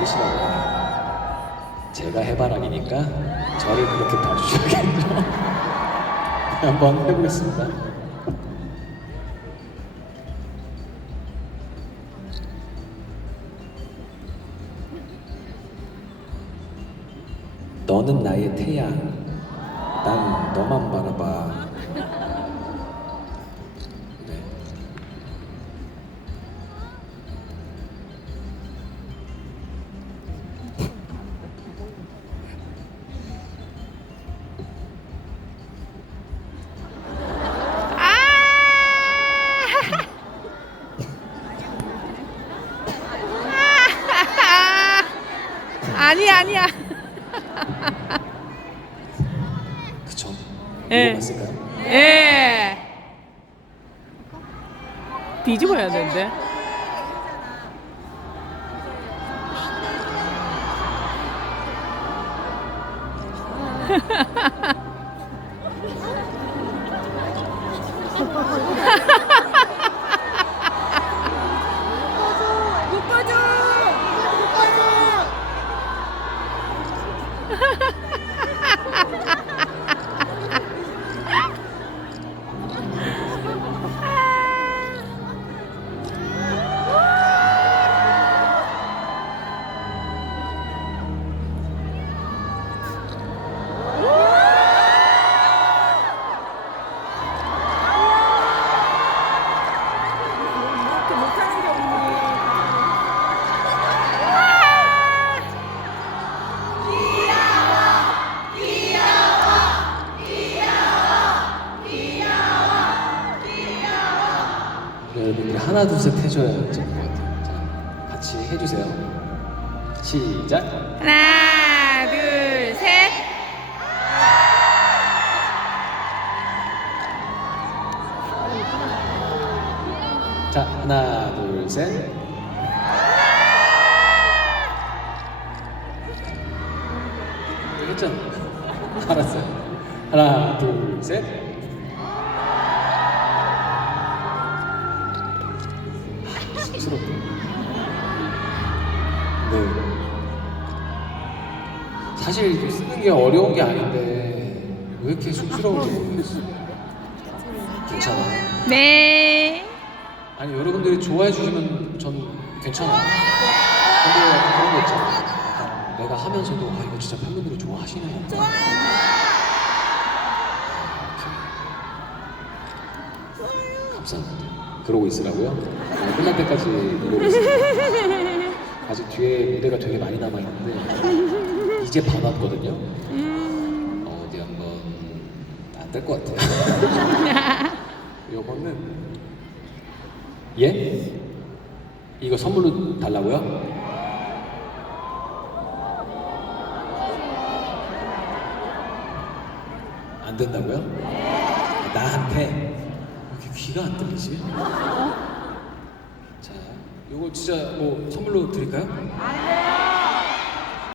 뜻이라고요. 제가 해바라기니까 저를 그렇게 봐주셔야겠죠. 한번 해보겠습니다. 너는 나의 태양, 난 너만 바라봐. 아니야 아니야. 그쵸? 예. 예. 뒤집어야 되는데. 하나 둘 셋 해줘야 될것 같아요. 자, 같이 해주세요. 시작. 하나 둘 셋. 자, 하나 둘 셋. 했잖아. 알았어요. 하나 둘 셋. 아, 쑥스럽다. 네. 사실 쓰는 게 어려운 게 아닌데 왜 이렇게 쑥스러운지 모르겠어요. 괜찮아요. 네. 아니 여러분들이 좋아해 주시면 전 괜찮아요. 근데 그런 거 있잖아요. 내가 하면서도 아 이거 진짜 팬분들이 좋아하시네. 좋아요. 감사합니다. 그러고 있으라고요? 네, 끝날 때까지 이러고 있어요. 아직 뒤에 무대가 되게 많이 남아 있는데 이제 반 왔거든요. 음. 어, 어디 한번 안 될 것 같아요. 요거는 예? 이거 선물로 달라고요? 안 된다고요? 나한테 왜 이렇게 귀가 안 들리지? 자, 요거 진짜 뭐 선물로 드릴까요?